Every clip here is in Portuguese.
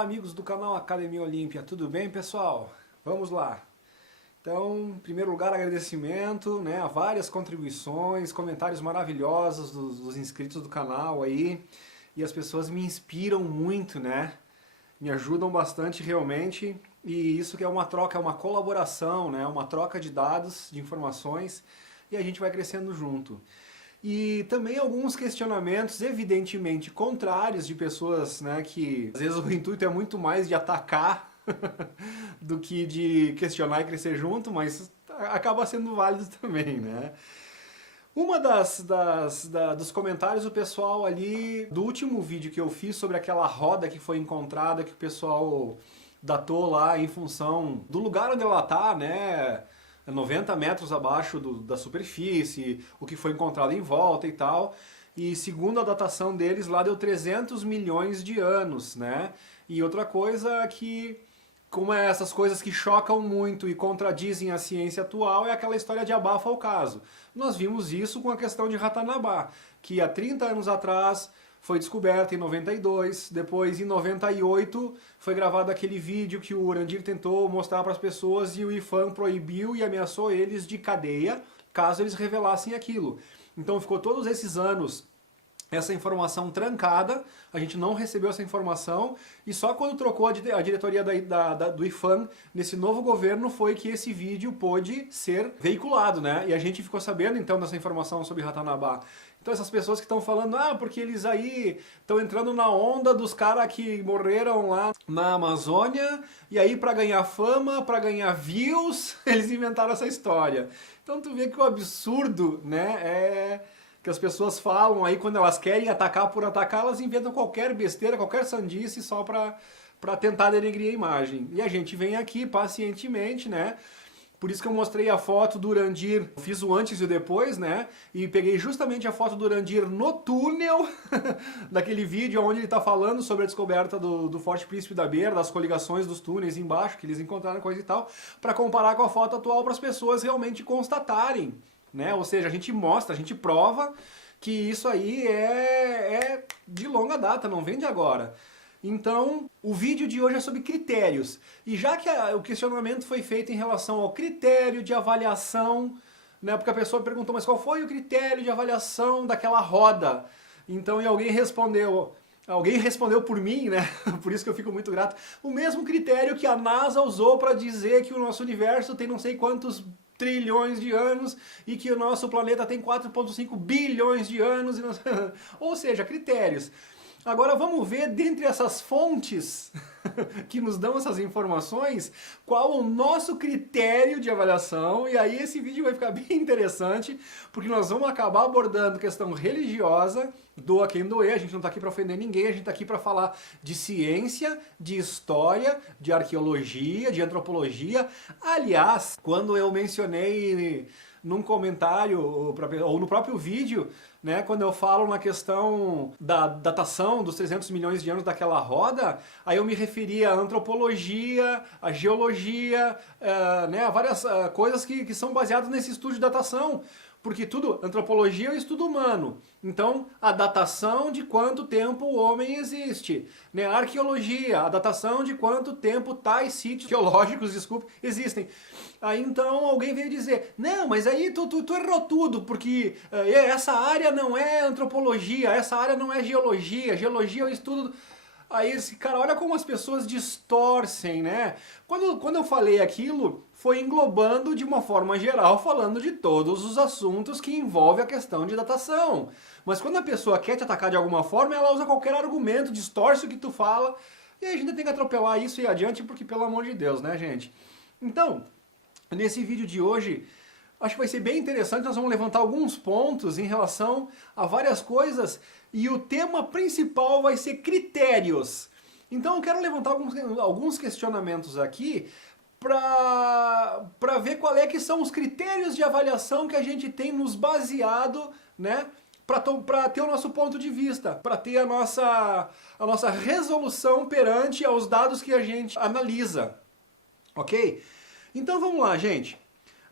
Olá, amigos do canal Academia Olímpia, tudo bem, pessoal? Vamos lá. Então, em primeiro lugar, agradecimento, né, a várias contribuições, comentários maravilhosos dos inscritos do canal aí, e as pessoas me inspiram muito, né? Me ajudam bastante realmente, e isso que é uma troca, é uma colaboração, né? Uma troca de dados, de informações, e a gente vai crescendo junto. E também alguns questionamentos evidentemente contrários de pessoas, né, que às vezes o intuito é muito mais de atacar do que de questionar e crescer junto, mas acaba sendo válido também, né? Uma dos comentários do pessoal ali do último vídeo que eu fiz sobre aquela roda que foi encontrada, que o pessoal datou lá em função do lugar onde ela tá, né? 90 metros abaixo da superfície, o que foi encontrado em volta e tal. E segundo a datação deles, lá deu 300 milhões de anos, né? E outra coisa que, como é essas coisas que chocam muito e contradizem a ciência atual, é aquela história de abafa o caso. Nós vimos isso com a questão de Ratanabá, que há 30 anos atrás foi descoberta em 92, depois em 98 foi gravado aquele vídeo que o Urandir tentou mostrar para as pessoas e o IFAM proibiu e ameaçou eles de cadeia caso eles revelassem aquilo. Então ficou todos esses anos essa informação trancada, a gente não recebeu essa informação, e só quando trocou a diretoria do IFAM nesse novo governo foi que esse vídeo pôde ser veiculado, né? E a gente ficou sabendo então dessa informação sobre Ratanabá. Então essas pessoas que estão falando, porque eles aí estão entrando na onda dos caras que morreram lá na Amazônia, e aí para ganhar fama, para ganhar views, eles inventaram essa história. Então tu vê que o absurdo, né, que as pessoas falam aí quando elas querem atacar por atacar, elas inventam qualquer besteira, qualquer sandice só para tentar denegrir a imagem. E a gente vem aqui pacientemente, né? Por isso que eu mostrei a foto do Urandir, fiz o antes e o depois, né? E peguei justamente a foto do Urandir no túnel daquele vídeo onde ele está falando sobre a descoberta do Forte Príncipe da Beira, das coligações dos túneis embaixo, que eles encontraram coisa e tal, para comparar com a foto atual para as pessoas realmente constatarem, né? Ou seja, a gente mostra, a gente prova que isso aí é de longa data, não vem de agora. Então, o vídeo de hoje é sobre critérios. E já que o questionamento foi feito em relação ao critério de avaliação, né? Porque a pessoa perguntou, mas qual foi o critério de avaliação daquela roda? Então, e alguém respondeu por mim, né? Por isso que eu fico muito grato. O mesmo critério que a NASA usou para dizer que o nosso universo tem não sei quantos trilhões de anos e que o nosso planeta tem 4,5 bilhões de anos. Ou seja, critérios. Agora vamos ver, dentre essas fontes que nos dão essas informações, qual o nosso critério de avaliação, e aí esse vídeo vai ficar bem interessante, porque nós vamos acabar abordando questão religiosa, doa quem doer, a gente não está aqui para ofender ninguém, a gente está aqui para falar de ciência, de história, de arqueologia, de antropologia. Aliás, quando eu mencionei num comentário ou no próprio vídeo, né, quando eu falo na questão da datação dos 300 milhões de anos daquela roda, aí eu me referia à antropologia, à geologia, né, a várias coisas que são baseadas nesse estudo de datação. Porque antropologia é o estudo humano. Então, a datação de quanto tempo o homem existe. Né? A arqueologia, a datação de quanto tempo tais sítios geológicos, existem. Aí então alguém veio dizer, não, mas aí tu errou tudo, porque essa área não é antropologia, essa área não é geologia, geologia é o estudo... Aí esse cara, olha como as pessoas distorcem, né? Quando eu falei aquilo, foi englobando de uma forma geral, falando de todos os assuntos que envolvem a questão de datação. Mas quando a pessoa quer te atacar de alguma forma, ela usa qualquer argumento, distorce o que tu fala, e aí a gente tem que atropelar isso e ir adiante, porque pelo amor de Deus, né, gente? Então, nesse vídeo de hoje, acho que vai ser bem interessante, nós vamos levantar alguns pontos em relação a várias coisas e o tema principal vai ser critérios. Então eu quero levantar alguns questionamentos aqui para ver qual é que são os critérios de avaliação que a gente tem nos baseado, né, para ter o nosso ponto de vista, para ter a nossa resolução perante aos dados que a gente analisa, ok? Então vamos lá, gente.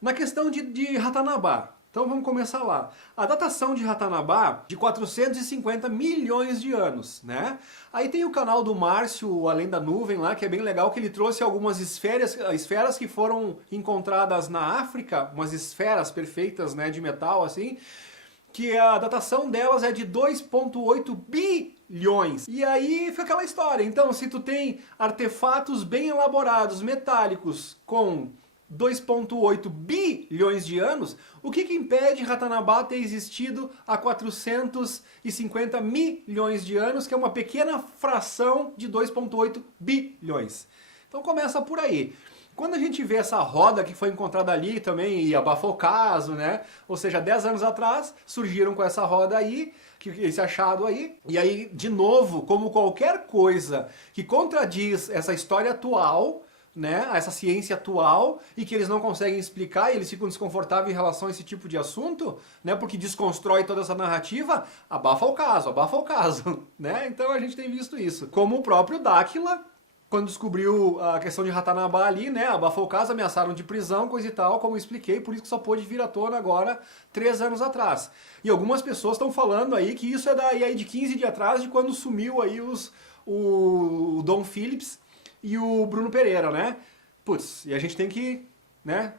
Na questão de Ratanabá, Então vamos começar lá. A datação de Ratanabá, de 450 milhões de anos, né? Aí tem o canal do Márcio, Além da Nuvem, lá, que é bem legal, que ele trouxe algumas esferas que foram encontradas na África, umas esferas perfeitas, né, de metal, assim, que a datação delas é de 2,8 bilhões. E aí fica aquela história. Então, se tu tem artefatos bem elaborados, metálicos, com 2,8 bilhões de anos, o que impede Ratanabá ter existido há 450 milhões de anos, que é uma pequena fração de 2,8 bilhões? Então começa por aí. Quando a gente vê essa roda que foi encontrada ali também e abafou o caso, né? Ou seja, 10 anos atrás surgiram com essa roda aí, esse achado aí. E aí, de novo, como qualquer coisa que contradiz essa história atual, né, essa ciência atual, e que eles não conseguem explicar e eles ficam desconfortáveis em relação a esse tipo de assunto, né, porque desconstrói toda essa narrativa, abafa o caso, né? Então a gente tem visto isso. Como o próprio Dáquila, quando descobriu a questão de Ratanabá ali, né, abafou o caso, ameaçaram de prisão, coisa e tal, como eu expliquei, por isso que só pôde vir à tona agora 3 anos atrás. E algumas pessoas estão falando aí que isso é daí aí de 15 dias atrás, de quando sumiu aí o Dom Phillips e o Bruno Pereira, né? Putz, e a gente tem que, né,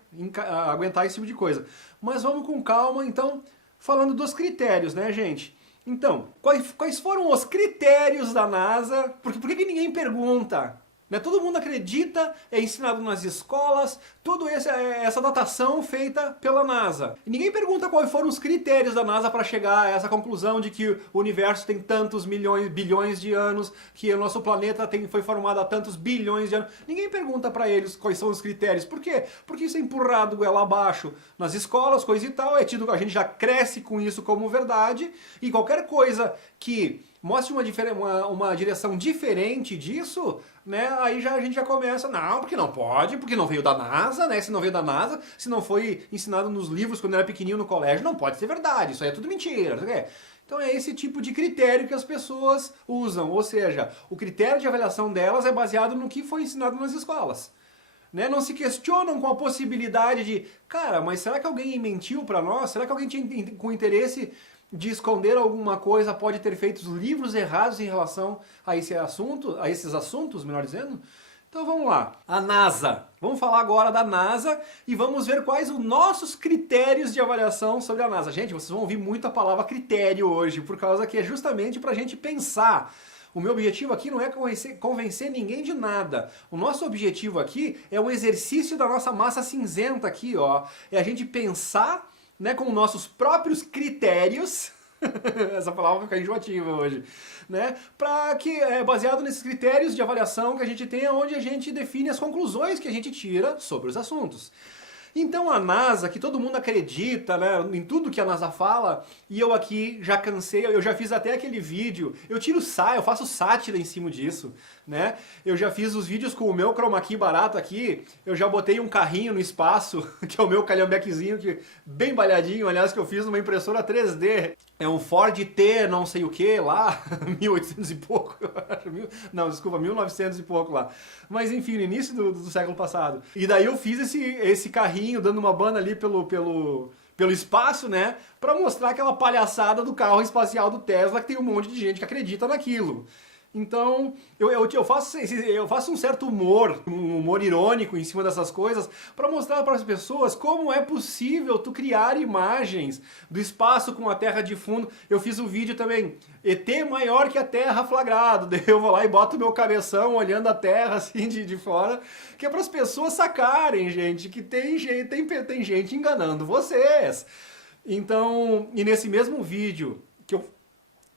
aguentar esse tipo de coisa. Mas vamos com calma, então, falando dos critérios, né, gente? Então, quais foram os critérios da NASA? Porque por que ninguém pergunta? Né? Todo mundo acredita, é ensinado nas escolas, toda essa datação feita pela NASA. E ninguém pergunta quais foram os critérios da NASA para chegar a essa conclusão de que o universo tem tantos bilhões de anos, que o nosso planeta foi formado há tantos bilhões de anos. Ninguém pergunta para eles quais são os critérios. Por quê? Porque isso é empurrado goela abaixo nas escolas, coisa e tal, a gente já cresce com isso como verdade, e qualquer coisa que mostre uma direção diferente disso, né? Aí a gente já começa, não, porque não pode, porque não veio da NASA, né? Se não veio da NASA, se não foi ensinado nos livros quando era pequenininho no colégio, não pode ser verdade, isso aí é tudo mentira, não sei o quê. Então é esse tipo de critério que as pessoas usam, ou seja, o critério de avaliação delas é baseado no que foi ensinado nas escolas. Né? Não se questionam com a possibilidade de, cara, mas será que alguém mentiu para nós? Será que alguém tinha com interesse de esconder alguma coisa, pode ter feito os livros errados em relação a esse assunto, a esses assuntos, melhor dizendo? Então vamos lá. A NASA. Vamos falar agora da NASA e vamos ver quais os nossos critérios de avaliação sobre a NASA. Gente, vocês vão ouvir muito a palavra critério hoje, por causa que é justamente para a gente pensar. O meu objetivo aqui não é convencer ninguém de nada. O nosso objetivo aqui é um exercício da nossa massa cinzenta aqui, ó. É a gente pensar, né, com nossos próprios critérios, essa palavra fica enjoativa hoje, né, para que é baseado nesses critérios de avaliação que a gente tem, onde a gente define as conclusões que a gente tira sobre os assuntos. Então a NASA, que todo mundo acredita, né, em tudo que a NASA fala, e eu aqui já cansei, eu já fiz até aquele vídeo, eu faço sátira em cima disso, né? Eu já fiz os vídeos com o meu chroma key barato aqui, eu já botei um carrinho no espaço, que é o meu calhambequezinho, bem balhadinho, aliás, que eu fiz numa impressora 3D. É um Ford T não sei o que lá, 1800 e pouco, eu acho. Não, desculpa, 1900 e pouco lá. Mas enfim, no início do século passado. E daí eu fiz esse carrinho dando uma banda ali pelo espaço, né? Pra mostrar aquela palhaçada do carro espacial do Tesla, que tem um monte de gente que acredita naquilo. Então, eu faço um certo humor, um humor irônico em cima dessas coisas, para mostrar para as pessoas como é possível tu criar imagens do espaço com a Terra de fundo. Eu fiz um vídeo também, ET maior que a Terra flagrado, daí eu vou lá e boto meu cabeção olhando a Terra assim de fora, que é para as pessoas sacarem, gente, que tem gente enganando vocês. Então, e nesse mesmo vídeo,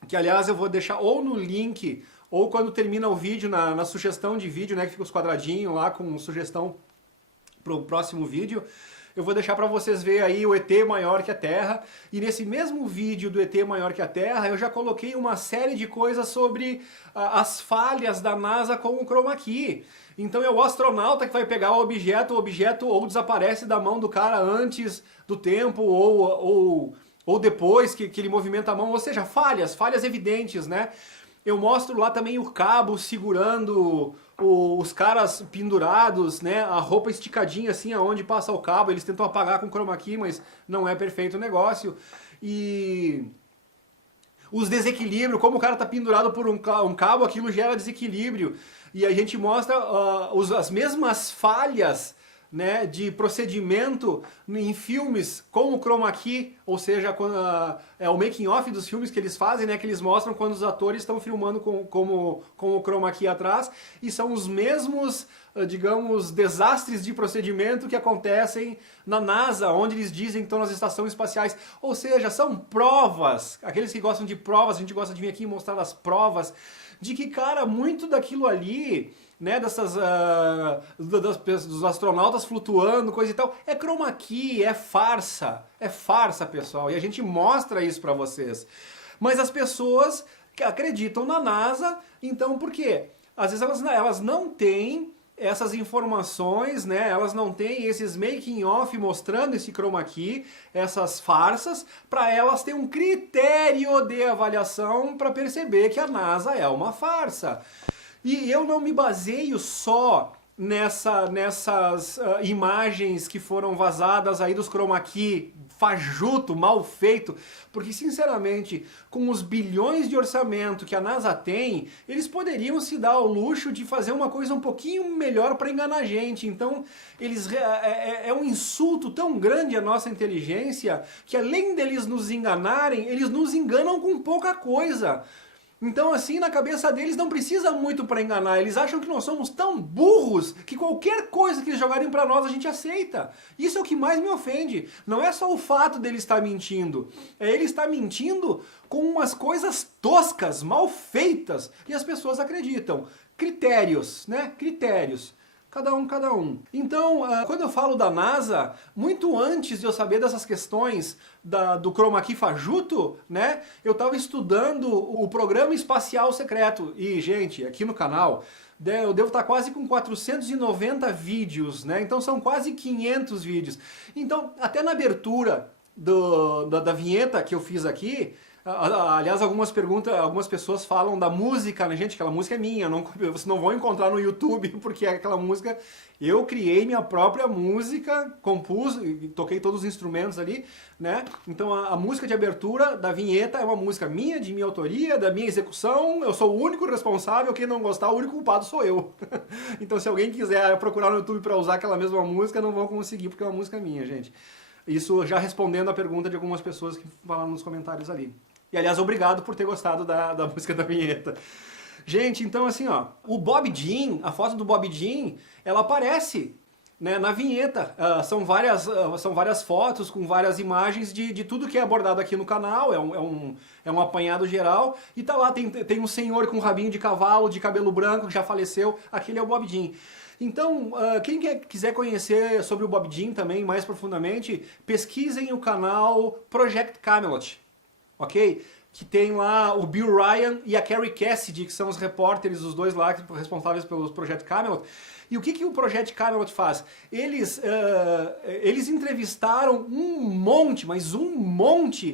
que aliás eu vou deixar ou no link, ou quando termina o vídeo, na sugestão de vídeo, né, que fica os quadradinhos lá com sugestão pro próximo vídeo, eu vou deixar para vocês ver aí o ET maior que a Terra. E nesse mesmo vídeo do ET maior que a Terra, eu já coloquei uma série de coisas sobre as falhas da NASA com o chroma key. Então é o astronauta que vai pegar o objeto ou desaparece da mão do cara antes do tempo, ou depois que ele movimenta a mão, ou seja, falhas evidentes, né? Eu mostro lá também o cabo segurando os caras pendurados, né? A roupa esticadinha assim, aonde passa o cabo. Eles tentam apagar com chroma key, mas não é perfeito o negócio. E os desequilíbrios, como o cara tá pendurado por um cabo, aquilo gera desequilíbrio. E a gente mostra as mesmas falhas, né, de procedimento em filmes com o chroma key, ou seja, quando, é o making off dos filmes que eles fazem, né, que eles mostram quando os atores estão filmando com o chroma key atrás, e são os mesmos, digamos, desastres de procedimento que acontecem na NASA, onde eles dizem que estão nas estações espaciais. Ou seja, são provas, aqueles que gostam de provas, a gente gosta de vir aqui e mostrar as provas, de que, cara, muito daquilo ali, né, dos astronautas flutuando, coisa e tal, é chroma key, é farsa, pessoal, e a gente mostra isso pra vocês. Mas as pessoas que acreditam na NASA, então por quê? Às vezes elas não têm essas informações, né? Elas não têm esses making off mostrando esse chroma key, essas farsas, para elas ter um critério de avaliação para perceber que a NASA é uma farsa. E eu não me baseio só nessas imagens que foram vazadas aí dos chroma key fajuto, mal feito, porque sinceramente, com os bilhões de orçamento que a NASA tem, eles poderiam se dar ao luxo de fazer uma coisa um pouquinho melhor para enganar a gente. Então, é um insulto tão grande à nossa inteligência que além deles nos enganarem, eles nos enganam com pouca coisa. Então, assim, na cabeça deles não precisa muito para enganar. Eles acham que nós somos tão burros que qualquer coisa que eles jogarem para nós a gente aceita. Isso é o que mais me ofende. Não é só o fato dele estar mentindo. É ele estar mentindo com umas coisas toscas, mal feitas. E as pessoas acreditam. Critérios, né? Critérios. Cada um. Então, quando eu falo da NASA, muito antes de eu saber dessas questões do chroma key fajuto, né, eu estava estudando o programa espacial secreto. E, gente, aqui no canal, eu devo estar quase com 490 vídeos, né? Então são quase 500 vídeos. Então, até na abertura da vinheta que eu fiz aqui, aliás, algumas pessoas falam da música, né, gente? Aquela música é minha, vocês não vão encontrar no YouTube, porque aquela música, eu criei minha própria música, compus, toquei todos os instrumentos ali, né? Então a música de abertura da vinheta é uma música minha, de minha autoria, da minha execução, eu sou o único responsável, quem não gostar, o único culpado sou eu. Então se alguém quiser procurar no YouTube para usar aquela mesma música, não vão conseguir, porque é uma música minha, gente. Isso já respondendo a pergunta de algumas pessoas que falaram nos comentários ali. E, aliás, obrigado por ter gostado da música da vinheta. Gente, então assim, ó, o Bob Jean, a foto do Bob Jean, ela aparece, né, na vinheta. São várias fotos com várias imagens de tudo que é abordado aqui no canal, é um apanhado geral. E tá lá, tem um senhor com um rabinho de cavalo, de cabelo branco, que já faleceu, aquele é o Bob Jean. Então, quem quiser conhecer sobre o Bob Jean também mais profundamente, pesquisem o canal Project Camelot. Ok? Que tem lá o Bill Ryan e a Carrie Cassidy, que são os repórteres, os dois lá responsáveis pelo Projeto Camelot. E o que o Projeto Camelot faz? Eles entrevistaram um monte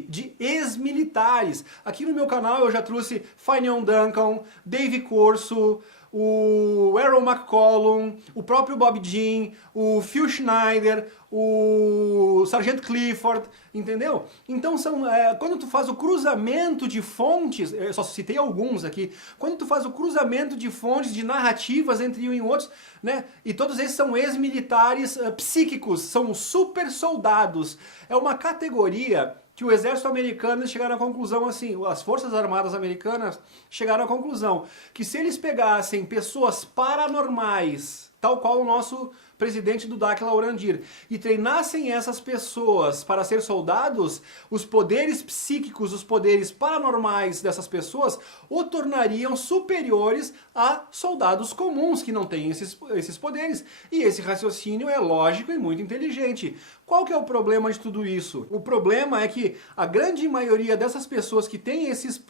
de ex-militares. Aqui no meu canal eu já trouxe Finion Duncan, Dave Corso, o Errol McCollum, o próprio Bob Jean, o Phil Schneider, o Sargento Clifford, entendeu? Então quando tu faz o cruzamento de fontes, eu só citei alguns aqui, quando tu faz o cruzamento de fontes, de narrativas entre um e outros, né? E todos esses são ex-militares psíquicos, são super soldados. É uma categoria que o exército americano chegaram à conclusão assim, as forças armadas americanas chegaram à conclusão que se eles pegassem pessoas paranormais, tal qual o nosso presidente do Dáquila Urandir, e treinassem essas pessoas para ser soldados, os poderes psíquicos, os poderes paranormais dessas pessoas o tornariam superiores a soldados comuns que não têm esses poderes. E esse raciocínio é lógico e muito inteligente. Qual que é o problema de tudo isso? O problema é que a grande maioria dessas pessoas que têm esses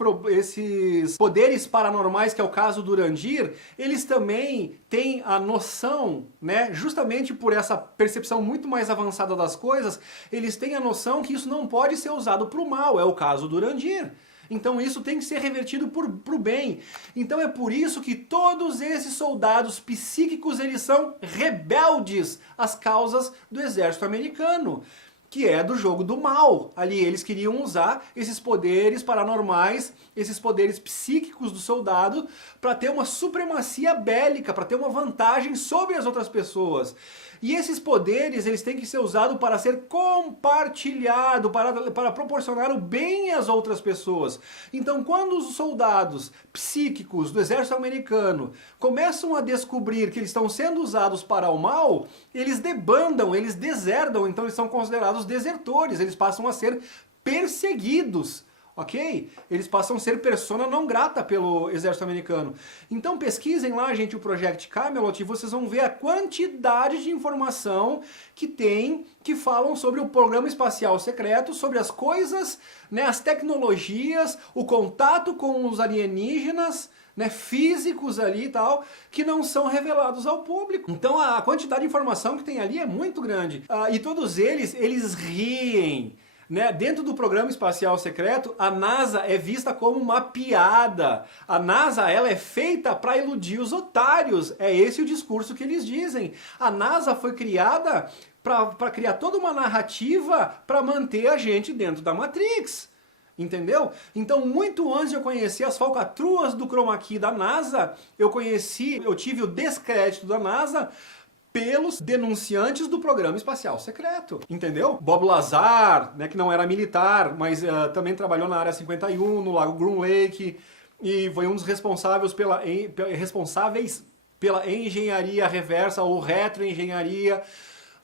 poderes paranormais, que é o caso do Urandir, eles também têm a noção, né, justamente por essa percepção muito mais avançada das coisas, eles têm a noção que isso não pode ser usado para o mal, é o caso do Urandir. Então isso tem que ser revertido para o bem. Então é por isso que todos esses soldados psíquicos, eles são rebeldes às causas do exército americano, que é do jogo do mal. Ali eles queriam usar esses poderes paranormais, esses poderes psíquicos do soldado, para ter uma supremacia bélica, para ter uma vantagem sobre as outras pessoas. E esses poderes, eles têm que ser usados para ser compartilhado, para proporcionar o bem às outras pessoas. Então, quando os soldados psíquicos do exército americano começam a descobrir que eles estão sendo usados para o mal, eles debandam, eles deserdam, então eles são considerados desertores, eles passam a ser perseguidos. Ok? Eles passam a ser persona não grata pelo exército americano. Então pesquisem lá, gente, o Project Camelot e vocês vão ver a quantidade de informação que tem, que falam sobre o programa espacial secreto, sobre as coisas, né, as tecnologias, o contato com os alienígenas, né, físicos ali e tal, que não são revelados ao público. Então a quantidade de informação que tem ali é muito grande. E todos eles riem. Né? Dentro do programa espacial secreto, a NASA é vista como uma piada. A NASA, ela é feita para iludir os otários. É esse o discurso que eles dizem. A NASA foi criada para criar toda uma narrativa para manter a gente dentro da Matrix. Entendeu? Então, muito antes de eu conhecer as falcatruas do chroma key da NASA, eu tive o descrédito da NASA pelos denunciantes do programa espacial secreto, entendeu? Bob Lazar, né, que não era militar, mas também trabalhou na Área 51, no Lago Groom Lake, e foi um dos responsáveis pela engenharia reversa ou retroengenharia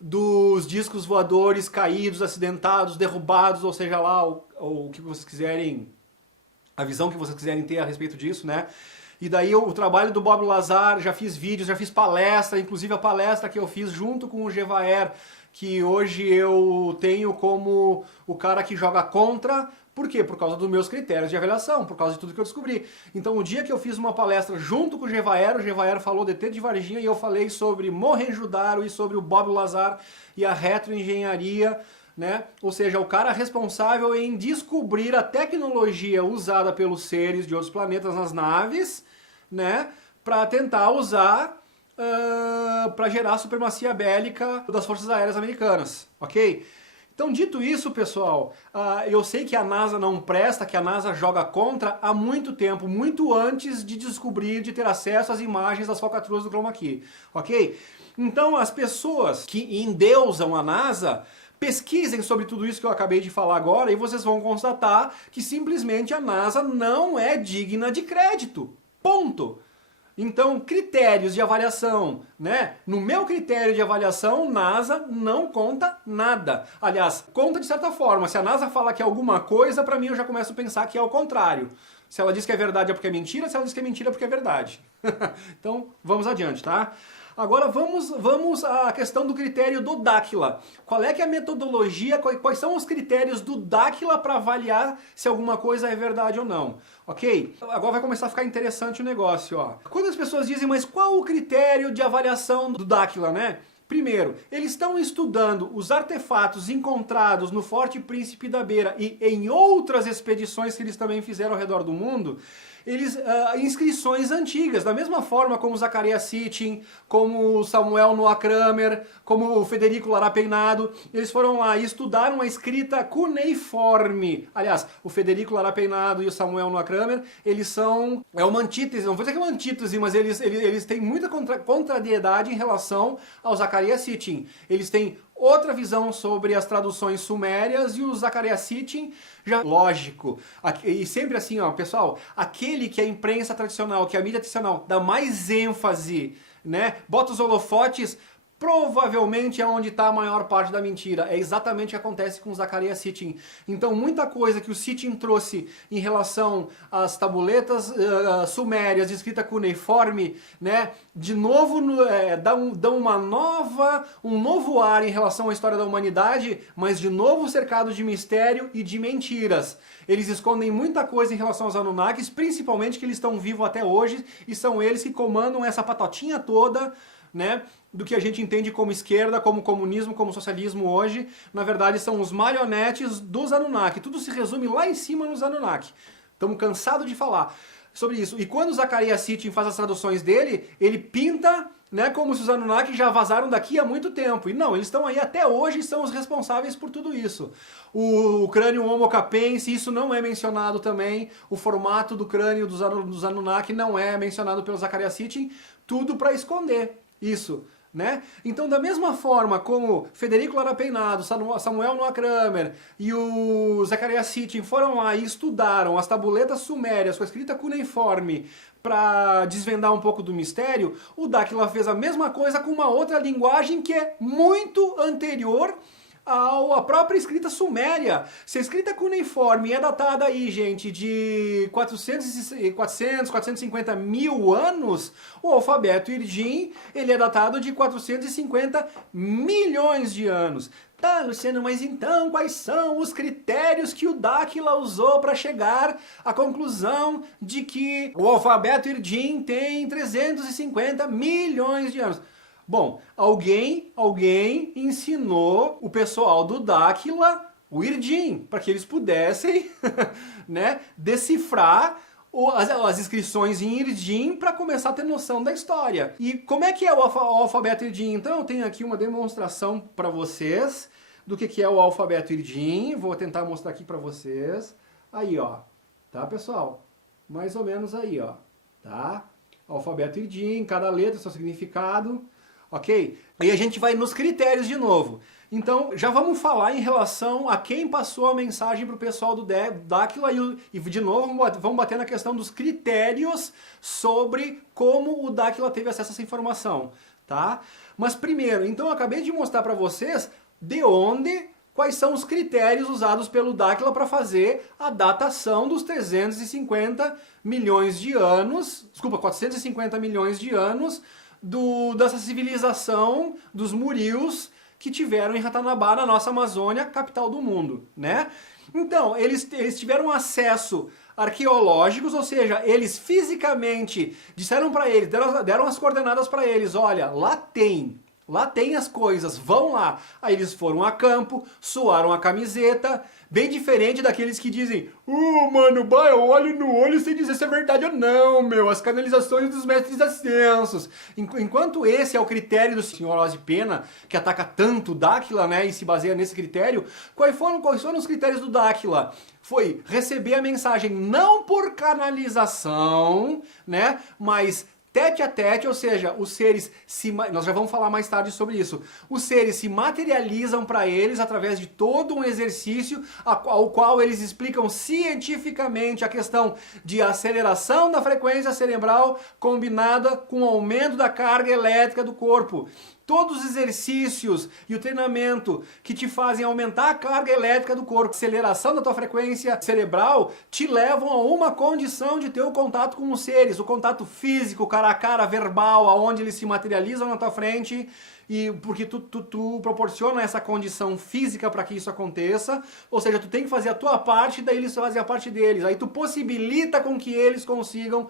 dos discos voadores caídos, acidentados, derrubados, ou seja lá, o que vocês quiserem, a visão que vocês quiserem ter a respeito disso, né? E daí o trabalho do Bob Lazar, já fiz vídeos, já fiz palestra, inclusive a palestra que eu fiz junto com o Gevaer, que hoje eu tenho como o cara que joga contra. Por quê? Por causa dos meus critérios de avaliação, por causa de tudo que eu descobri. Então o dia que eu fiz uma palestra junto com o Gevaer falou de ET de Varginha e eu falei sobre Mohenjo-Daro e sobre o Bob Lazar e a retroengenharia, né? Ou seja, o cara responsável em descobrir a tecnologia usada pelos seres de outros planetas nas naves, né? Para tentar usar para gerar a supremacia bélica das forças aéreas americanas, ok? Então, dito isso, pessoal, eu sei que a NASA não presta, que a NASA joga contra há muito tempo, muito antes de descobrir, de ter acesso às imagens das falcatruas do chroma key, ok? Então, as pessoas que endeusam a NASA, pesquisem sobre tudo isso que eu acabei de falar agora e vocês vão constatar que simplesmente a NASA não é digna de crédito. Ponto. Então, critérios de avaliação, né? No meu critério de avaliação, NASA não conta nada. Aliás, conta de certa forma. Se a NASA fala que é alguma coisa, para mim eu já começo a pensar que é o contrário. Se ela diz que é verdade é porque é mentira, se ela diz que é mentira é porque é verdade. Então, vamos adiante, tá? Agora vamos à questão do critério do Dáquila. Qual é que é a metodologia, quais são os critérios do Dáquila para avaliar se alguma coisa é verdade ou não? Ok? Agora vai começar a ficar interessante o negócio, ó. Quando as pessoas dizem, mas qual o critério de avaliação do Dáquila, né? Primeiro, eles estão estudando os artefatos encontrados no Forte Príncipe da Beira e em outras expedições que eles também fizeram ao redor do mundo, inscrições antigas, da mesma forma como Zacarias Sitchin, como Samuel Noah Kramer, como o Federico Lara Peinado, eles foram lá e estudaram a escrita cuneiforme. Aliás, o Federico Lara Peinado e o Samuel Noah Kramer, eles são, é uma antítese, não vou dizer que é uma antítese, mas eles têm muita contrariedade em relação ao Zacarias Sitchin. Eles têm outra visão sobre as traduções sumérias e o Zacarias Sitchin, já lógico. E sempre assim, ó, pessoal, aquele que a imprensa tradicional, que a mídia tradicional dá mais ênfase, né, bota os holofotes, provavelmente é onde está a maior parte da mentira. É exatamente o que acontece com o Zacarias Sitchin. Então muita coisa que o Sitchin trouxe em relação às tabuletas sumérias de escrita cuneiforme, né, de novo dão um novo ar em relação à história da humanidade, mas de novo cercado de mistério e de mentiras. Eles escondem muita coisa em relação aos Anunnakis, principalmente que eles estão vivos até hoje e são eles que comandam essa patotinha toda, né, do que a gente entende como esquerda, como comunismo, como socialismo hoje. Na verdade, são os marionetes dos Anunnaki. Tudo se resume lá em cima nos Anunnaki. Estamos cansados de falar sobre isso. E quando o Zecharia Sitchin faz as traduções dele, ele pinta, né, como se os Anunnaki já vazaram daqui há muito tempo. E não, eles estão aí até hoje e são os responsáveis por tudo isso. O crânio Homo capense, isso não é mencionado também. O formato do crânio dos Anunnaki não é mencionado pelo Zecharia Sitchin. Tudo para esconder isso. Né? Então, da mesma forma como Federico Lara Peinado, Samuel Noah Kramer e o Zecharia Sitchin foram lá e estudaram as tabuletas sumérias com a escrita cuneiforme para desvendar um pouco do mistério, o Dáquila fez a mesma coisa com uma outra linguagem que é muito anterior à própria escrita suméria. Se a escrita cuneiforme é datada aí, gente, de 450 mil anos, o alfabeto Irdim, ele é datado de 450 milhões de anos. Tá, Luciano, mas então quais são os critérios que o Dáquila usou para chegar à conclusão de que o alfabeto Irdim tem 350 milhões de anos? Bom, alguém ensinou o pessoal do Dáquila o Irdim, para que eles pudessem né, decifrar as inscrições em Irdim para começar a ter noção da história. E como é que é o alfabeto Irdim? Então eu tenho aqui uma demonstração para vocês do que é o alfabeto Irdim. Vou tentar mostrar aqui para vocês. Aí, ó. Tá, pessoal? Mais ou menos aí, ó. Tá? Alfabeto Irdim, cada letra, seu significado. Ok? Aí a gente vai nos critérios de novo. Então, já vamos falar em relação a quem passou a mensagem para o pessoal do Dáquila e de novo vamos bater na questão dos critérios sobre como o Dáquila teve acesso a essa informação, tá? Mas primeiro, então eu acabei de mostrar para vocês quais são os critérios usados pelo Dáquila para fazer a datação dos 350 milhões de anos, desculpa, 450 milhões de anos dessa civilização dos Murios que tiveram em Ratanabá, na nossa Amazônia, capital do mundo, né? Então, eles tiveram acesso arqueológicos, ou seja, eles fisicamente disseram para eles, deram as coordenadas para eles, olha, lá tem as coisas, vão lá. Aí eles foram a campo, suaram a camiseta, bem diferente daqueles que dizem, mano, eu olho no olho sem dizer se é verdade ou não, meu, as canalizações dos mestres ascensos. Enquanto esse é o critério do senhor Ozzy Pena, que ataca tanto o Dáquila, né, e se baseia nesse critério, quais foram os critérios do Dáquila? Foi receber a mensagem não por canalização, né, mas tete a tete, ou seja, os seres nós já vamos falar mais tarde sobre isso. Os seres se materializam para eles através de todo um exercício ao qual eles explicam cientificamente a questão de aceleração da frequência cerebral combinada com o aumento da carga elétrica do corpo. Todos os exercícios e o treinamento que te fazem aumentar a carga elétrica do corpo, aceleração da tua frequência cerebral, te levam a uma condição de ter o contato com os seres, o contato físico, cara a cara, verbal, aonde eles se materializam na tua frente, e porque tu proporciona essa condição física para que isso aconteça, ou seja, tu tem que fazer a tua parte, daí eles fazem a parte deles, aí tu possibilita com que eles consigam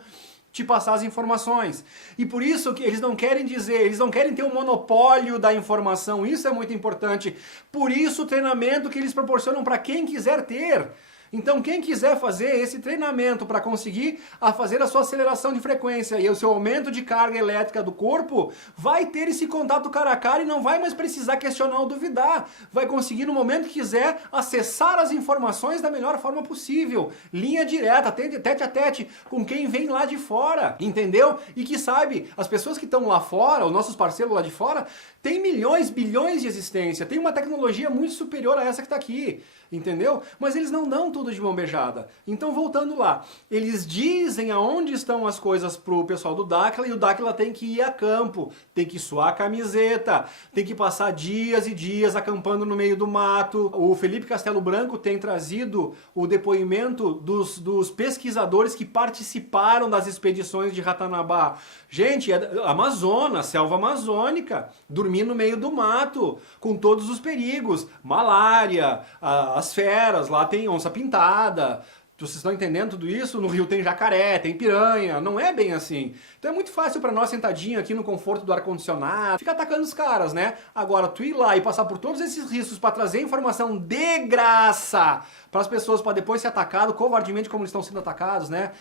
te passar as informações. E por isso que eles não querem ter um monopólio da informação, isso é muito importante. Por isso o treinamento que eles proporcionam para quem quiser ter. Então quem quiser fazer esse treinamento para conseguir fazer a sua aceleração de frequência e o seu aumento de carga elétrica do corpo, vai ter esse contato cara a cara e não vai mais precisar questionar ou duvidar. Vai conseguir no momento que quiser acessar as informações da melhor forma possível. Linha direta, tete a tete, com quem vem lá de fora, entendeu? E que sabe, as pessoas que estão lá fora, os nossos parceiros lá de fora, tem milhões, bilhões de existência, tem uma tecnologia muito superior a essa que está aqui, entendeu? Mas eles não dão tudo de mão beijada. Então, voltando lá, eles dizem aonde estão as coisas pro pessoal do Dáquila, e o Dáquila tem que ir a campo, tem que suar a camiseta, tem que passar dias e dias acampando no meio do mato. O Felipe Castelo Branco tem trazido o depoimento dos pesquisadores que participaram das expedições de Ratanabá. Gente, Amazonas, selva amazônica, dormir no meio do mato, com todos os perigos, malária, as feras, lá tem onça pintada, Vocês estão entendendo tudo isso? No rio tem jacaré, tem piranha, não é bem assim. Então é muito fácil pra nós, sentadinho aqui no conforto do ar-condicionado, ficar atacando os caras, né? Agora, tu ir lá e passar por todos esses riscos pra trazer informação de graça pras pessoas pra depois ser atacado covardemente como eles estão sendo atacados, né?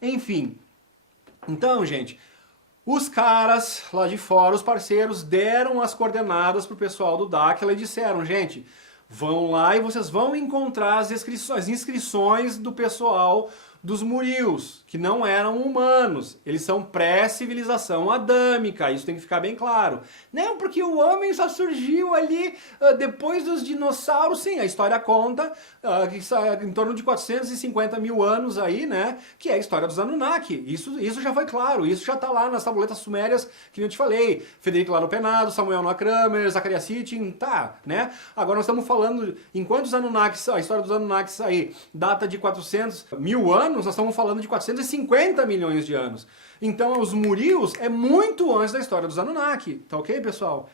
Enfim. Então, gente, os caras lá de fora, os parceiros, deram as coordenadas pro pessoal do Daquila e disseram, gente, vão lá e vocês vão encontrar as inscrições do pessoal dos Murios, que não eram humanos. Eles são pré-civilização adâmica, isso tem que ficar bem claro. Não, porque o homem só surgiu ali depois dos dinossauros. Sim, a história conta que em torno de 450 mil anos aí, né? Que é a história dos Anunnaki. Isso já foi claro, isso já tá lá nas tabuletas sumérias que eu te falei. Federico Laro Penado, Samuel Noah Kramer, Zacharias Sitchin, tá, né? Agora nós estamos falando, enquanto os Anunnakis, a história dos Anunnakis aí data de 400 mil anos, nós estamos falando de 450 milhões de anos. Então os Murios é muito antes da história dos Anunnaki, tá ok, pessoal?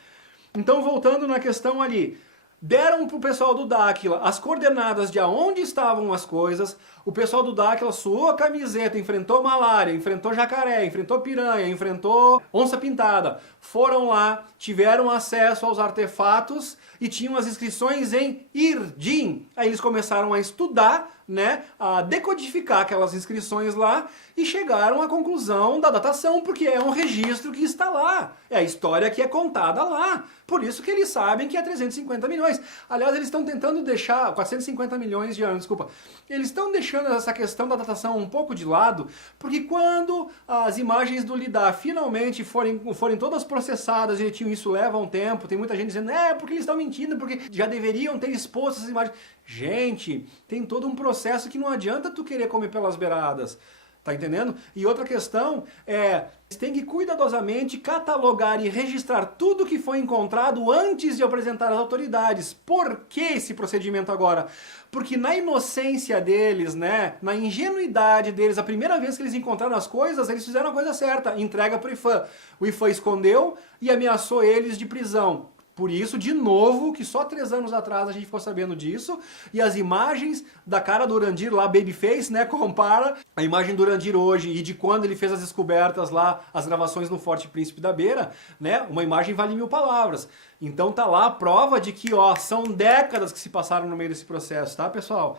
Então voltando na questão ali, deram pro pessoal do Daquila as coordenadas de aonde estavam as coisas, o pessoal do Daquila suou a camiseta, enfrentou malária, enfrentou jacaré, enfrentou piranha, enfrentou onça pintada, foram lá, tiveram acesso aos artefatos e tinham as inscrições em Irdim. Aí eles começaram a estudar, né, a decodificar aquelas inscrições lá e chegaram à conclusão da datação, porque é um registro que está lá, é a história que é contada lá, por isso que eles sabem que é 350 milhões. Aliás, eles estão tentando deixar, 450 milhões de anos, desculpa, eles estão deixando essa questão da datação um pouco de lado, porque quando as imagens do LIDAR finalmente forem todas processadas direitinho, isso leva um tempo, tem muita gente dizendo, porque eles estão mentindo, porque já deveriam ter exposto essas imagens. Gente, tem todo um processo que não adianta tu querer comer pelas beiradas, tá entendendo? E outra questão é, tem que cuidadosamente catalogar e registrar tudo que foi encontrado antes de apresentar às autoridades. Por que esse procedimento agora? Porque na inocência deles, né, na ingenuidade deles, a primeira vez que eles encontraram as coisas, eles fizeram a coisa certa, entrega pro IFAM. O IFAM escondeu e ameaçou eles de prisão. Por isso, de novo, que só 3 anos atrás a gente ficou sabendo disso, e as imagens da cara do Urandir lá, Babyface, né, compara a imagem do Urandir hoje e de quando ele fez as descobertas lá, as gravações no Forte Príncipe da Beira, né, uma imagem vale 1000 palavras. Então tá lá a prova de que, ó, são décadas que se passaram no meio desse processo, tá, pessoal?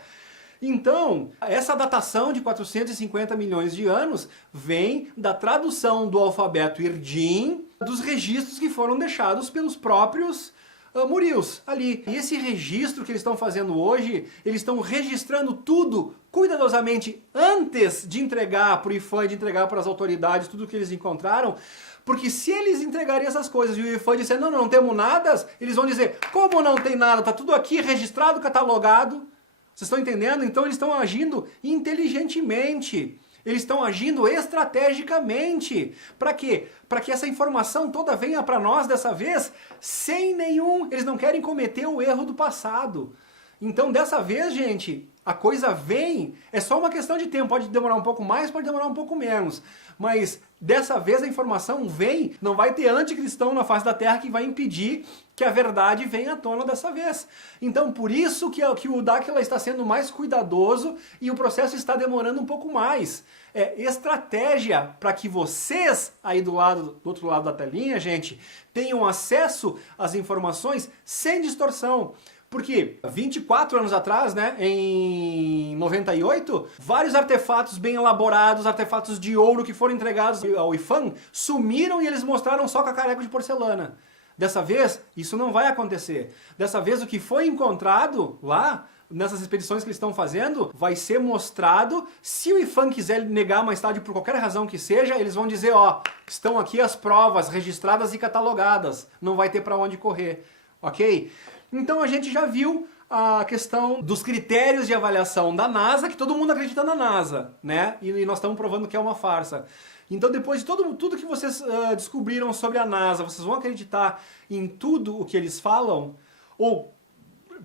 Então, essa datação de 450 milhões de anos vem da tradução do alfabeto Irdim, dos registros que foram deixados pelos próprios Murios ali. E esse registro que eles estão fazendo hoje, eles estão registrando tudo cuidadosamente antes de entregar para o IFAM, de entregar para as autoridades tudo que eles encontraram, porque se eles entregarem essas coisas e o IFAM disser, não temos nada, eles vão dizer, como não tem nada, tá tudo aqui registrado, catalogado. Vocês estão entendendo? Então eles estão agindo inteligentemente. Eles estão agindo estrategicamente. Para quê? Para que essa informação toda venha para nós dessa vez sem nenhum... Eles não querem cometer o erro do passado. Então dessa vez, gente, a coisa vem, é só uma questão de tempo. Pode demorar um pouco mais, pode demorar um pouco menos. Mas dessa vez a informação vem, não vai ter anticristão na face da terra que vai impedir que a verdade venha à tona dessa vez. Então por isso que o Daquila está sendo mais cuidadoso e o processo está demorando um pouco mais. É estratégia para que vocês aí do outro lado da telinha, gente, tenham acesso às informações sem distorção. Porque 24 anos atrás, né, em 98, vários artefatos bem elaborados, artefatos de ouro que foram entregados ao IFAM, sumiram e eles mostraram só cacareco de porcelana. Dessa vez, isso não vai acontecer. Dessa vez, o que foi encontrado lá, nessas expedições que eles estão fazendo, vai ser mostrado. Se o IFAM quiser negar mais tarde por qualquer razão que seja, eles vão dizer, ó, estão aqui as provas registradas e catalogadas. Não vai ter para onde correr, ok? Então a gente já viu a questão dos critérios de avaliação da NASA, que todo mundo acredita na NASA, né? E nós estamos provando que é uma farsa. Então depois de tudo que vocês descobriram sobre a NASA, vocês vão acreditar em tudo o que eles falam? Ou,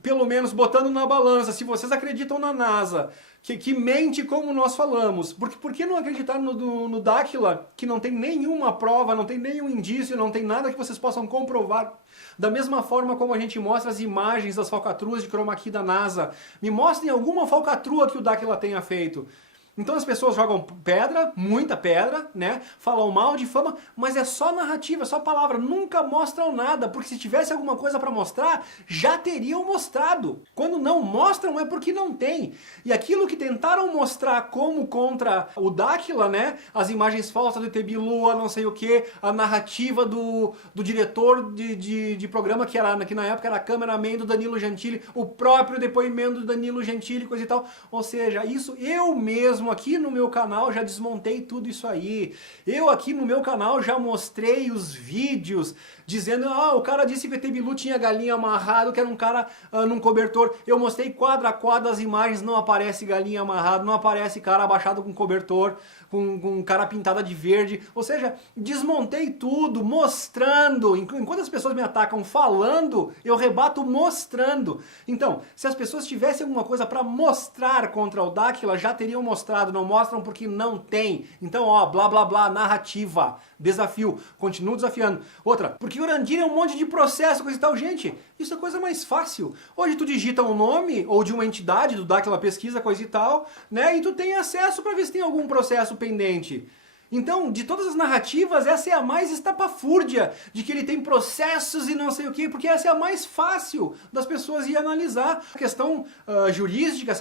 pelo menos, botando na balança, se vocês acreditam na NASA, que mente como nós falamos. Por que não acreditar no Dáquila, que não tem nenhuma prova, não tem nenhum indício, não tem nada que vocês possam comprovar? Da mesma forma como a gente mostra as imagens das falcatruas de chroma key da NASA. Me mostrem alguma falcatrua que o Dáquila tenha feito. Então as pessoas jogam pedra, muita pedra, né? Falam mal, difamam, mas é só narrativa, é só palavra, nunca mostram nada, porque se tivesse alguma coisa para mostrar, já teriam mostrado. Quando não mostram é porque não tem. E aquilo que tentaram mostrar como contra o Dáquila, né? As imagens falsas do ET Bilu, não sei o que, a narrativa do diretor de programa que na época era cameraman do Danilo Gentili, o próprio depoimento do Danilo Gentili, coisa e tal. Ou seja, isso eu mesmo aqui no meu canal já desmontei tudo isso aí. Eu aqui no meu canal já mostrei os vídeos dizendo, o cara disse que o ET Bilu tinha galinha amarrado, que era um cara num cobertor. Eu mostrei quadro a quadro as imagens, não aparece galinha amarrado, não aparece cara abaixado com cobertor, com cara pintada de verde. Ou seja, desmontei tudo, mostrando. Enquanto as pessoas me atacam falando, eu rebato mostrando. Então, se as pessoas tivessem alguma coisa para mostrar contra o Dáquila, já teriam mostrado. Não mostram porque não tem. Então, blá blá blá, narrativa, desafio, continuo desafiando. Outra, porque o Urandir é um monte de processo, coisa e tal. Gente, isso é coisa mais fácil. Hoje tu digita um nome, ou de uma entidade, do Dáquila pesquisa, coisa e tal, né? E tu tem acesso para ver se tem algum processo pendente. Então, de todas as narrativas, essa é a mais estapafúrdia, de que ele tem processos e não sei o quê, porque essa é a mais fácil das pessoas ir analisar. A questão jurídica,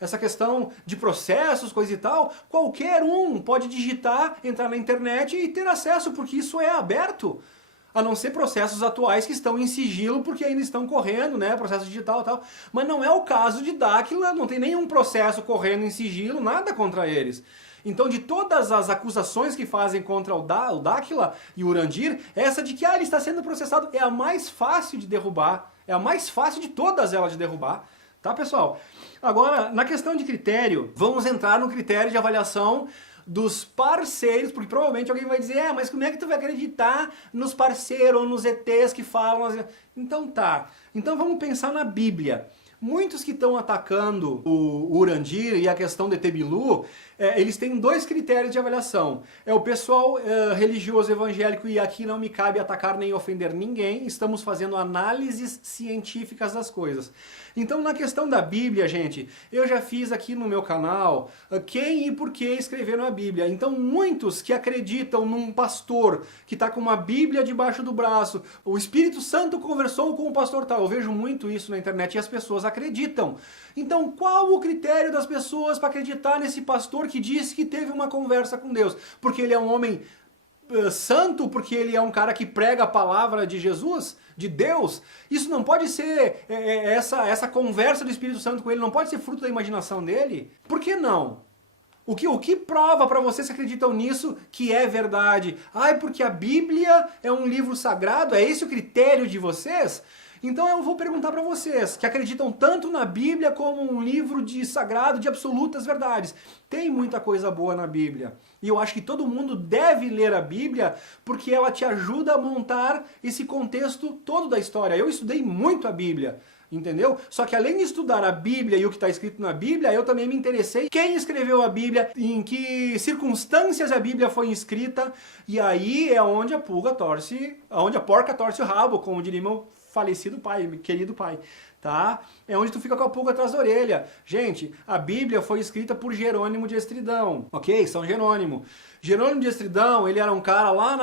essa questão de processos, coisa e tal, qualquer um pode digitar, entrar na internet e ter acesso, porque isso é aberto. A não ser processos atuais que estão em sigilo, porque ainda estão correndo, né, processo digital e tal. Mas não é o caso de Dáquila, não tem nenhum processo correndo em sigilo, nada contra eles. Então, de todas as acusações que fazem contra o Dáquila e o Urandir, essa de que ele está sendo processado é a mais fácil de derrubar, é a mais fácil de todas elas de derrubar, tá, pessoal? Agora, na questão de critério, vamos entrar no critério de avaliação dos parceiros, porque provavelmente alguém vai dizer, mas como é que tu vai acreditar nos parceiros ou nos ETs que falam? Então tá, então vamos pensar na Bíblia. Muitos que estão atacando o Urandir e a questão do ET Bilu, eles têm dois critérios de avaliação. É o pessoal religioso evangélico, e aqui não me cabe atacar nem ofender ninguém, estamos fazendo análises científicas das coisas. Então, na questão da Bíblia, gente, eu já fiz aqui no meu canal quem e por que escreveram a Bíblia. Então, muitos que acreditam num pastor que está com uma Bíblia debaixo do braço, o Espírito Santo conversou com o pastor tal, eu vejo muito isso na internet e as pessoas acreditam. Então, qual o critério das pessoas para acreditar nesse pastor que disse que teve uma conversa com Deus? Porque ele é um homem santo, porque ele é um cara que prega a palavra de Jesus, de Deus? Isso não pode ser, essa conversa do Espírito Santo com ele não pode ser fruto da imaginação dele? Por que não? O que prova para vocês que acreditam nisso que é verdade? Porque a Bíblia é um livro sagrado? É esse o critério de vocês? Então eu vou perguntar para vocês, que acreditam tanto na Bíblia como um livro de sagrado, de absolutas verdades. Tem muita coisa boa na Bíblia. E eu acho que todo mundo deve ler a Bíblia, porque ela te ajuda a montar esse contexto todo da história. Eu estudei muito a Bíblia, entendeu? Só que além de estudar a Bíblia e o que está escrito na Bíblia, eu também me interessei quem escreveu a Bíblia, em que circunstâncias a Bíblia foi escrita, e aí é onde a porca torce o rabo, como diria meu falecido pai, querido pai, tá? É onde tu fica com a pulga atrás da orelha. Gente, a Bíblia foi escrita por Jerônimo de Estridão, ok? São Jerônimo. Jerônimo de Estridão, ele era um cara lá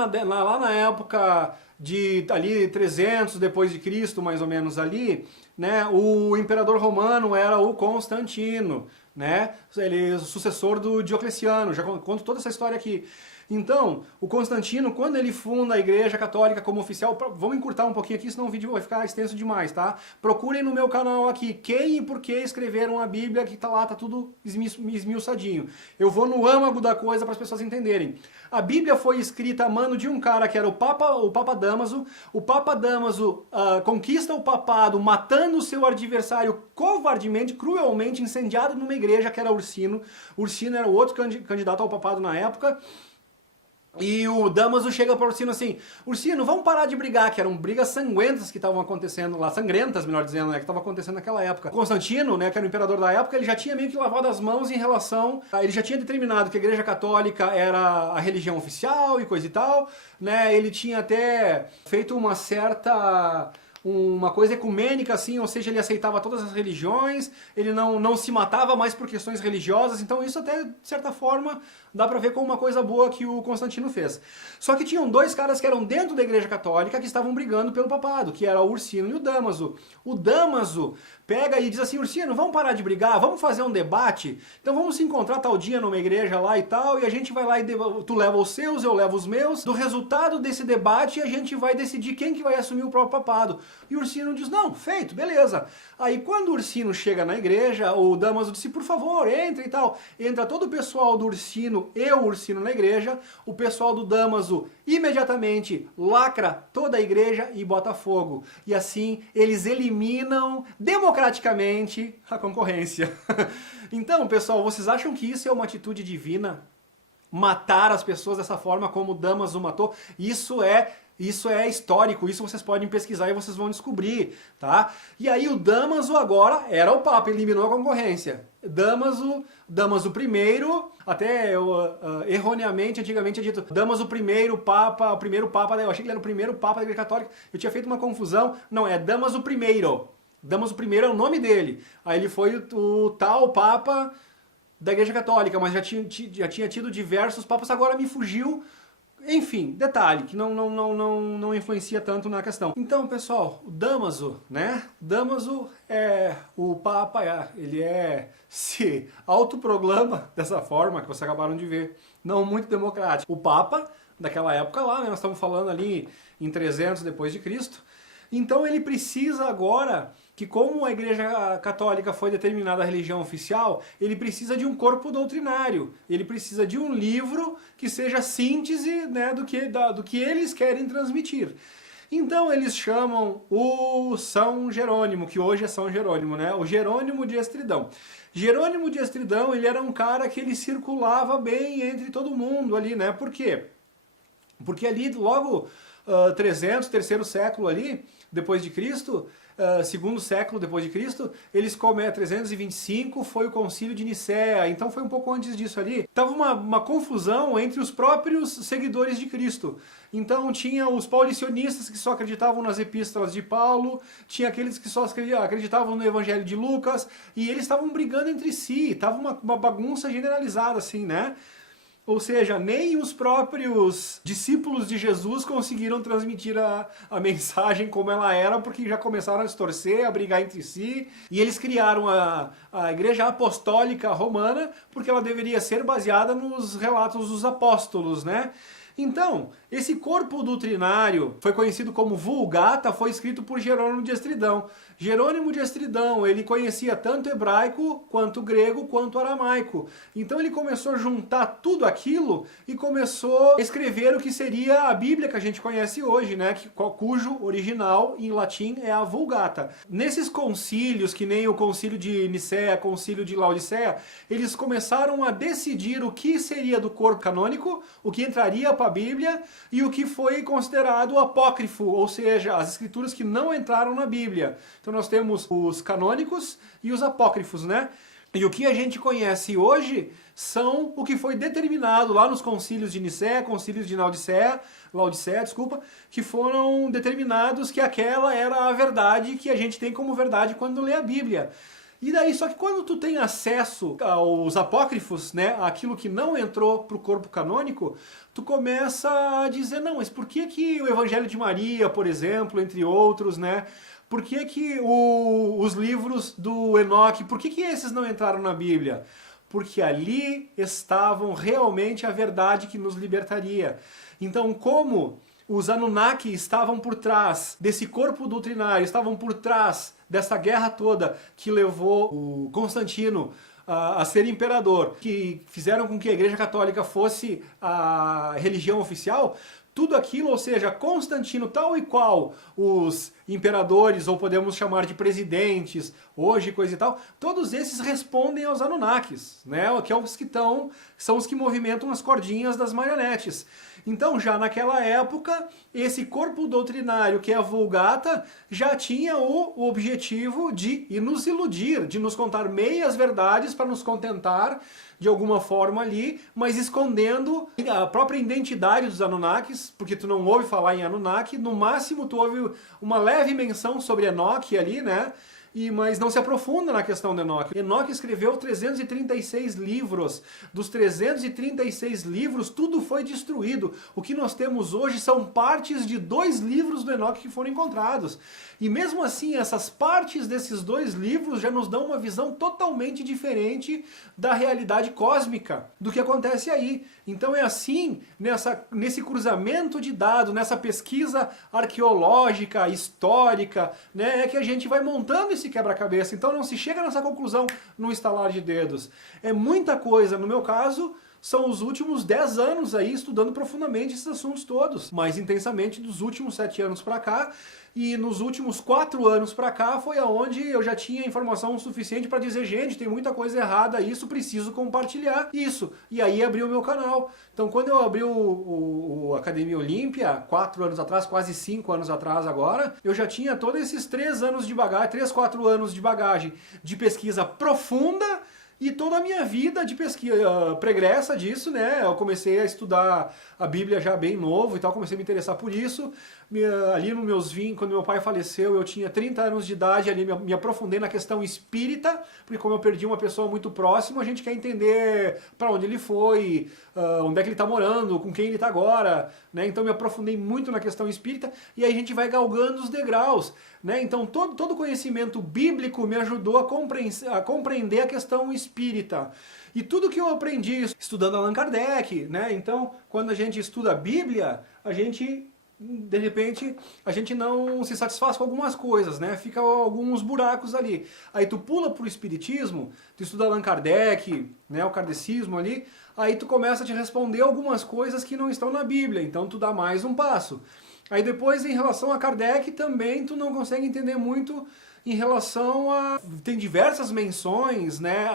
na época de ali 300 depois de Cristo, mais ou menos ali, né? O imperador romano era o Constantino, né? Ele é o sucessor do Diocleciano, já conto toda essa história aqui. Então, o Constantino, quando ele funda a Igreja Católica como oficial, vamos encurtar um pouquinho aqui, senão o vídeo vai ficar extenso demais, tá? Procurem no meu canal aqui quem e por que escreveram a Bíblia, que tá lá, tá tudo esmiuçadinho. Eu vou no âmago da coisa para as pessoas entenderem. A Bíblia foi escrita a mano de um cara que era o Papa Dámaso. O Papa Dámaso conquista o papado matando o seu adversário covardemente, cruelmente, incendiado numa igreja que era Ursino. Ursino era o outro candidato ao papado na época. E o Damaso chega para o Ursino assim, Ursino, vamos parar de brigar, que eram brigas sangrentas que estavam acontecendo lá, sangrentas, melhor dizendo, né, que estavam acontecendo naquela época. Constantino, né, que era o imperador da época, ele já tinha meio que lavado as mãos em relação, ele já tinha determinado que a Igreja Católica era a religião oficial e coisa e tal, né, ele tinha até feito uma coisa ecumênica, assim, ou seja, ele aceitava todas as religiões, ele não se matava mais por questões religiosas, então isso até, de certa forma, dá pra ver como uma coisa boa que o Constantino fez. Só que tinham dois caras que eram dentro da Igreja Católica que estavam brigando pelo papado, que era o Ursino e o Damaso. O Damaso pega e diz assim, Ursino, vamos parar de brigar, vamos fazer um debate, então vamos se encontrar tal dia numa igreja lá e tal, e a gente vai lá e tu leva os seus, eu levo os meus, do resultado desse debate a gente vai decidir quem que vai assumir o próprio papado. E o Ursino diz, não, feito, beleza. Aí quando o Ursino chega na igreja, o Damaso disse, por favor, entra e tal. Entra todo o pessoal do Ursino e o Ursino na igreja, o pessoal do Damaso imediatamente lacra toda a igreja e bota fogo. E assim eles eliminam democraticamente a concorrência. Então, pessoal, vocês acham que isso é uma atitude divina? Matar as pessoas dessa forma como o Damaso matou? Isso é histórico, isso vocês podem pesquisar e vocês vão descobrir, tá? E aí o Damaso agora era o Papa, eliminou a concorrência. Damaso I, até erroneamente, antigamente é dito Damaso I, o primeiro Papa, eu achei que ele era o primeiro Papa da Igreja Católica, eu tinha feito uma confusão, não, é Damaso I. Damaso I é o nome dele, aí ele foi o tal Papa da Igreja Católica, mas já tinha tido diversos papas, agora me fugiu. Enfim, detalhe, que não influencia tanto na questão. Então, pessoal, o Damaso, né? Damaso é o Papa, ele se autoproclama dessa forma que vocês acabaram de ver, não muito democrático. O Papa, daquela época lá, né? Nós estamos falando ali em 300 depois de Cristo. Então ele precisa agora, que como a Igreja Católica foi determinada a religião oficial, ele precisa de um corpo doutrinário, ele precisa de um livro que seja síntese, né, do que eles querem transmitir. Então eles chamam o São Jerônimo, que hoje é São Jerônimo, né, o Jerônimo de Estridão. Jerônimo de Estridão, ele era um cara que ele circulava bem entre todo mundo ali, né, por quê? Porque ali logo 300, terceiro século ali, depois de Cristo, segundo século depois de Cristo, eles começam, 325 foi o concílio de Nicéia, então foi um pouco antes disso ali. Tava uma confusão entre os próprios seguidores de Cristo. Então tinha os paulicionistas que só acreditavam nas epístolas de Paulo, tinha aqueles que só acreditavam no Evangelho de Lucas, e eles estavam brigando entre si, tava uma bagunça generalizada assim, né? Ou seja, nem os próprios discípulos de Jesus conseguiram transmitir a mensagem como ela era, porque já começaram a se torcer, a brigar entre si. E eles criaram a Igreja Apostólica Romana, porque ela deveria ser baseada nos relatos dos apóstolos, né? Então, esse corpo doutrinário foi conhecido como Vulgata, foi escrito por Jerônimo de Estridão. Jerônimo de Estridão, ele conhecia tanto hebraico, quanto grego, quanto aramaico. Então ele começou a juntar tudo aquilo e começou a escrever o que seria a Bíblia que a gente conhece hoje, né? Cujo original em latim é a Vulgata. Nesses concílios, que nem o concílio de Nicéia, concílio de Laodiceia, eles começaram a decidir o que seria do corpo canônico, o que entraria para a Bíblia e o que foi considerado apócrifo, ou seja, as escrituras que não entraram na Bíblia. Então nós temos os canônicos e os apócrifos, né? E o que a gente conhece hoje são o que foi determinado lá nos concílios de Nicéia, concílios de Laodiceia, que foram determinados que aquela era a verdade que a gente tem como verdade quando lê a Bíblia. E daí, só que quando tu tem acesso aos apócrifos, né, aquilo que não entrou para o corpo canônico, tu começa a dizer, não, mas por que o Evangelho de Maria, por exemplo, entre outros, né, por que os livros do Enoque, por que esses não entraram na Bíblia? Porque ali estavam realmente a verdade que nos libertaria. Então, como os Anunnaki estavam por trás desse corpo doutrinário, estavam por trás dessa guerra toda que levou o Constantino a ser imperador, que fizeram com que a Igreja Católica fosse a religião oficial, tudo aquilo, ou seja, Constantino, tal e qual os imperadores, ou podemos chamar de presidentes, hoje coisa e tal, todos esses respondem aos Anunnakis, né? Que são os que movimentam as cordinhas das marionetes. Então, já naquela época, esse corpo doutrinário, que é a Vulgata, já tinha o objetivo de nos iludir, de nos contar meias verdades para nos contentar de alguma forma ali, mas escondendo a própria identidade dos Anunnakis, porque tu não ouve falar em Anunnaki, no máximo tu ouve uma leve menção sobre Enoque ali, né? Mas não se aprofunda na questão de Enoque. Enoque escreveu 336 livros. Dos 336 livros, tudo foi destruído. O que nós temos hoje são partes de 2 livros do Enoque que foram encontrados. E mesmo assim, essas partes desses 2 livros já nos dão uma visão totalmente diferente da realidade cósmica, do que acontece aí. Então é assim, nesse cruzamento de dados, nessa pesquisa arqueológica, histórica, né, é que a gente vai montando esse quebra-cabeça. Então não se chega nessa conclusão no estalar de dedos. É muita coisa. No meu caso, são os últimos 10 anos aí estudando profundamente esses assuntos todos. Mais intensamente dos últimos 7 anos para cá. E nos últimos 4 anos para cá foi aonde eu já tinha informação suficiente para dizer, gente, tem muita coisa errada, isso preciso compartilhar isso. E aí abri o meu canal. Então quando eu abri o Academia Olímpia, 4 anos atrás, quase 5 anos atrás agora, eu já tinha todos esses 3 anos de bagagem, 3, 4 anos de bagagem de pesquisa profunda. E toda a minha vida de pesquisa pregressa disso, né? Eu comecei a estudar a Bíblia já bem novo e tal, comecei a me interessar por isso. Ali nos meus 20, quando meu pai faleceu, eu tinha 30 anos de idade, ali me aprofundei na questão espírita, porque como eu perdi uma pessoa muito próxima, a gente quer entender para onde ele foi, onde é que ele está morando, com quem ele está agora, né? Então me aprofundei muito na questão espírita e aí a gente vai galgando os degraus, né? Então todo conhecimento bíblico me ajudou a compreender a questão espírita. E tudo que eu aprendi estudando Allan Kardec, né? Então, quando a gente estuda a Bíblia, de repente, a gente não se satisfaz com algumas coisas, né? Fica alguns buracos ali. Aí tu pula pro Espiritismo, tu estuda Allan Kardec, né? O kardecismo ali, aí tu começa a te responder algumas coisas que não estão na Bíblia, então tu dá mais um passo. Aí depois, em relação a Kardec, também tu não consegue entender muito em relação a... Tem diversas menções, né?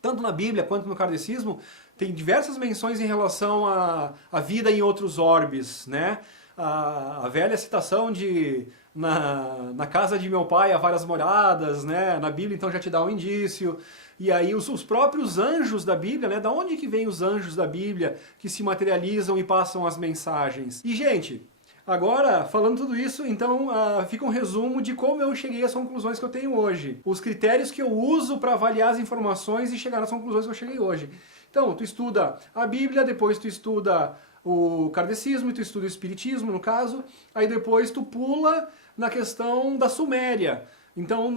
Tanto na Bíblia quanto no kardecismo, tem diversas menções em relação à vida em outros orbes, né? A velha citação de na casa de meu pai há várias moradas, né? Na Bíblia então já te dá um indício. E aí os próprios anjos da Bíblia, né? Da onde que vêm os anjos da Bíblia que se materializam e passam as mensagens? E gente, agora, falando tudo isso, então fica um resumo de como eu cheguei às conclusões que eu tenho hoje. Os critérios que eu uso para avaliar as informações e chegar nas conclusões que eu cheguei hoje. Então, tu estuda a Bíblia, depois tu estuda o kardecismo, tu estuda o espiritismo, no caso, aí depois tu pula na questão da Suméria, então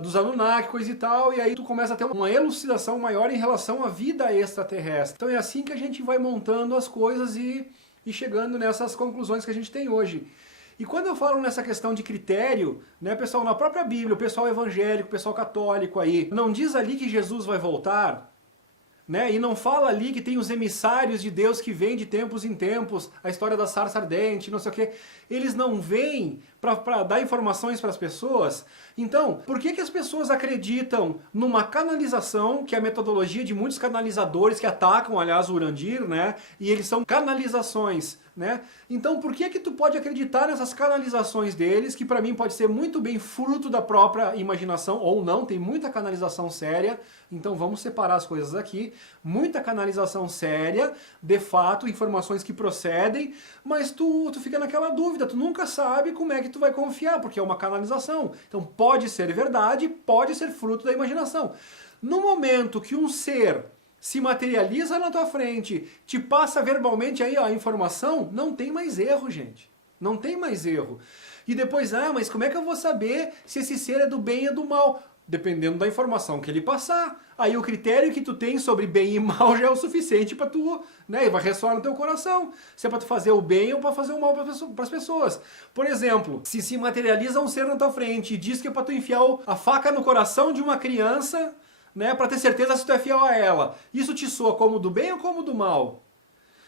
dos Anunnaki, coisa e tal, e aí tu começa a ter uma elucidação maior em relação à vida extraterrestre. Então é assim que a gente vai montando as coisas e chegando nessas conclusões que a gente tem hoje. E quando eu falo nessa questão de critério, né, pessoal, na própria Bíblia, o pessoal evangélico, o pessoal católico aí, não diz ali que Jesus vai voltar, né? E não fala ali que tem os emissários de Deus que vêm de tempos em tempos, a história da sarça ardente, não sei o quê. Eles não vêm para dar informações para as pessoas. Então, por que as pessoas acreditam numa canalização, que é a metodologia de muitos canalizadores que atacam, aliás, o Urandir, né? E eles são canalizações, né? Então, por que tu pode acreditar nessas canalizações deles, que para mim pode ser muito bem fruto da própria imaginação, ou não, tem muita canalização séria, então vamos separar as coisas aqui. Muita canalização séria, de fato, informações que procedem, mas tu fica naquela dúvida, tu nunca sabe como é que tu vai confiar, porque é uma canalização. Então pode ser verdade, pode ser fruto da imaginação. No momento que um ser se materializa na tua frente, te passa verbalmente aí a informação, não tem mais erro, gente. Não tem mais erro. E depois, mas como é que eu vou saber se esse ser é do bem ou do mal? Dependendo da informação que ele passar. Aí o critério que tu tem sobre bem e mal já é o suficiente para tu, né, e vai ressoar no teu coração. Se é para tu fazer o bem ou para fazer o mal para as pessoas. Por exemplo, se materializa um ser na tua frente e diz que é para tu enfiar a faca no coração de uma criança, né, para ter certeza se tu é fiel a ela. Isso te soa como do bem ou como do mal?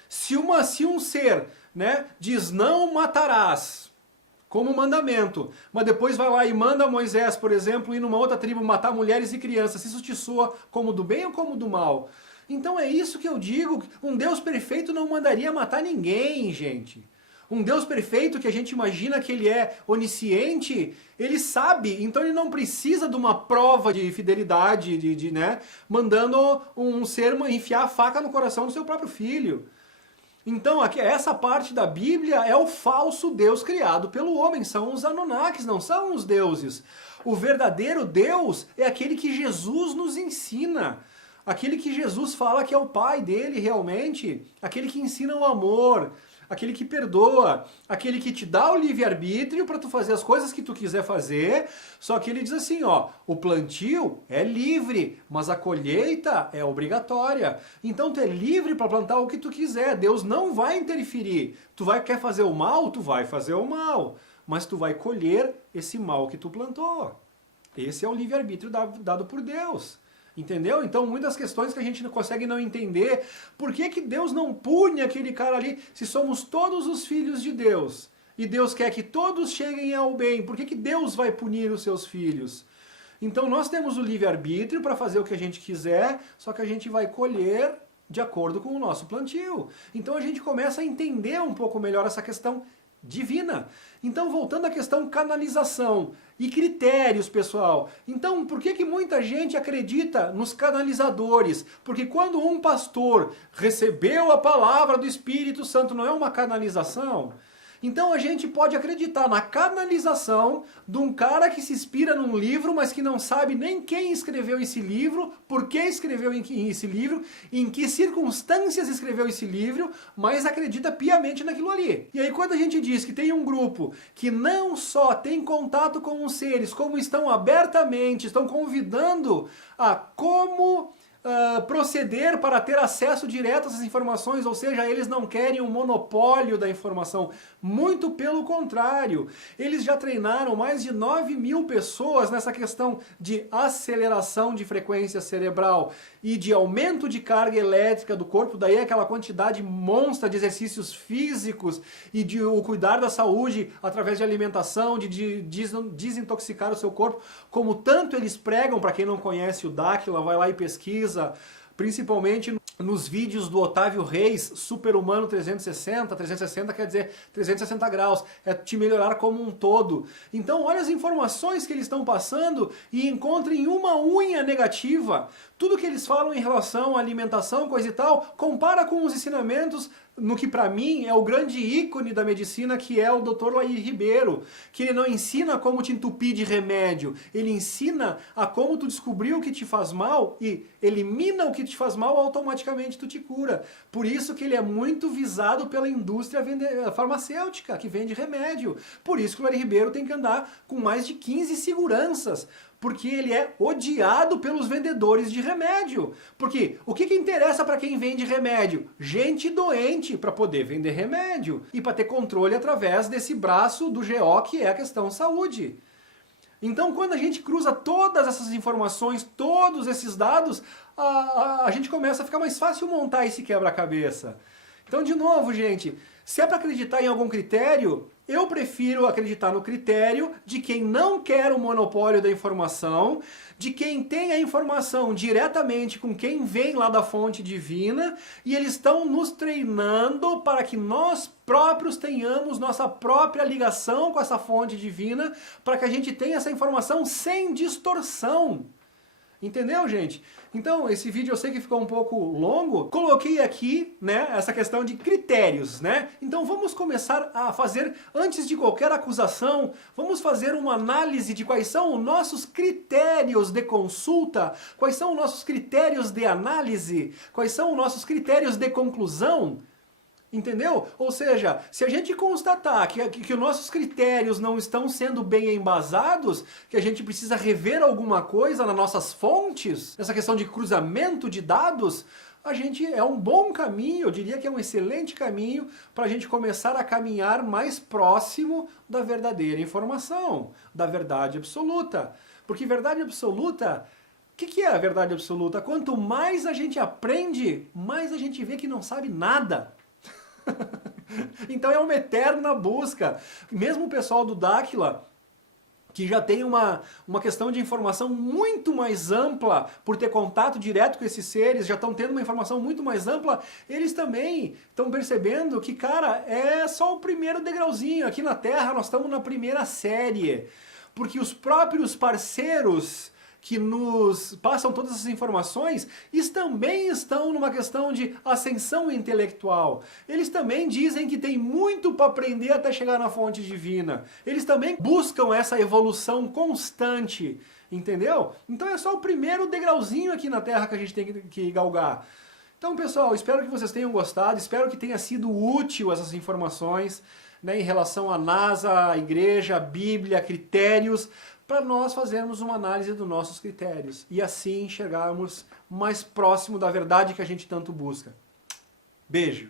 Se um ser, né, diz não matarás, como mandamento, mas depois vai lá e manda Moisés, por exemplo, ir numa outra tribo matar mulheres e crianças, se isso te soa como do bem ou como do mal? Então é isso que eu digo, um Deus perfeito não mandaria matar ninguém, gente. Um Deus perfeito que a gente imagina que ele é onisciente, ele sabe, então ele não precisa de uma prova de fidelidade, né, mandando um ser enfiar a faca no coração do seu próprio filho. Então, aqui, essa parte da Bíblia é o falso Deus criado pelo homem, são os Anunnakis, não são os deuses. O verdadeiro Deus é aquele que Jesus nos ensina, aquele que Jesus fala que é o Pai dele realmente, aquele que ensina o amor, aquele que perdoa, aquele que te dá o livre-arbítrio para tu fazer as coisas que tu quiser fazer, só que ele diz assim, ó, o plantio é livre, mas a colheita é obrigatória. Então tu é livre para plantar o que tu quiser, Deus não vai interferir. Quer fazer o mal? Tu vai fazer o mal, mas tu vai colher esse mal que tu plantou. Esse é o livre-arbítrio dado por Deus. Entendeu? Então muitas questões que a gente não consegue não entender, por que que Deus não pune aquele cara ali se somos todos os filhos de Deus? E Deus quer que todos cheguem ao bem, por que que Deus vai punir os seus filhos? Então nós temos o livre-arbítrio para fazer o que a gente quiser, só que a gente vai colher de acordo com o nosso plantio. Então a gente começa a entender um pouco melhor essa questão divina. Então, voltando à questão canalização e critérios, pessoal. Então, por que que muita gente acredita nos canalizadores? Porque quando um pastor recebeu a palavra do Espírito Santo, não é uma canalização? Então a gente pode acreditar na canalização de um cara que se inspira num livro, mas que não sabe nem quem escreveu esse livro, por que escreveu esse livro, em que circunstâncias escreveu esse livro, mas acredita piamente naquilo ali. E aí quando a gente diz que tem um grupo que não só tem contato com os seres, como estão abertamente, estão convidando a como proceder para ter acesso direto a essas informações, ou seja, eles não querem um monopólio da informação, muito pelo contrário, eles já treinaram mais de 9.000 pessoas nessa questão de aceleração de frequência cerebral e de aumento de carga elétrica do corpo, daí aquela quantidade monstra de exercícios físicos e de o cuidar da saúde através de alimentação, de desintoxicar o seu corpo, como tanto eles pregam. Para quem não conhece o Dáquila, vai lá e pesquisa, principalmente nos vídeos do Otávio Reis, Super-Humano 360, 360 quer dizer 360 graus, é te melhorar como um todo. Então olha as informações que eles estão passando e encontrem uma unha negativa. Tudo que eles falam em relação à alimentação, coisa e tal, compara com os ensinamentos no que para mim é o grande ícone da medicina, que é o Dr. Laí Ribeiro, que ele não ensina como te entupir de remédio, ele ensina a como tu descobrir o que te faz mal e elimina o que te faz mal, automaticamente tu te cura. Por isso que ele é muito visado pela indústria farmacêutica, que vende remédio. Por isso que o Laí Ribeiro tem que andar com mais de 15 seguranças, porque ele é odiado pelos vendedores de remédio. Porque o que interessa para quem vende remédio? Gente doente para poder vender remédio e para ter controle através desse braço do GO, que é a questão saúde. Então, quando a gente cruza todas essas informações, todos esses dados, a gente começa a ficar mais fácil montar esse quebra-cabeça. Então, de novo, gente, se é para acreditar em algum critério, eu prefiro acreditar no critério de quem não quer o monopólio da informação, de quem tem a informação diretamente com quem vem lá da fonte divina, e eles estão nos treinando para que nós próprios tenhamos nossa própria ligação com essa fonte divina, para que a gente tenha essa informação sem distorção. Entendeu, gente? Então, esse vídeo eu sei que ficou um pouco longo. Coloquei aqui, né, essa questão de critérios, né? Então vamos começar a fazer, antes de qualquer acusação, vamos fazer uma análise de quais são os nossos critérios de consulta, quais são os nossos critérios de análise, quais são os nossos critérios de conclusão. Entendeu? Ou seja, se a gente constatar que os nossos critérios não estão sendo bem embasados, que a gente precisa rever alguma coisa nas nossas fontes, essa questão de cruzamento de dados, a gente é um bom caminho, eu diria que é um excelente caminho para a gente começar a caminhar mais próximo da verdadeira informação, da verdade absoluta. Porque verdade absoluta, o que é a verdade absoluta? Quanto mais a gente aprende, mais a gente vê que não sabe nada. Então é uma eterna busca. Mesmo o pessoal do Dáquila, que já tem uma questão de informação muito mais ampla, por ter contato direto com esses seres, já estão tendo uma informação muito mais ampla, eles também estão percebendo que, cara, é só o primeiro degrauzinho. Aqui na Terra nós estamos na primeira série, porque os próprios parceiros que nos passam todas essas informações, eles também estão numa questão de ascensão intelectual. Eles também dizem que tem muito para aprender até chegar na fonte divina. Eles também buscam essa evolução constante, entendeu? Então é só o primeiro degrauzinho aqui na Terra que a gente tem que galgar. Então, pessoal, espero que vocês tenham gostado, espero que tenha sido útil essas informações, né, em relação à NASA, à Igreja, à Bíblia, critérios, para nós fazermos uma análise dos nossos critérios e assim chegarmos mais próximo da verdade que a gente tanto busca. Beijo!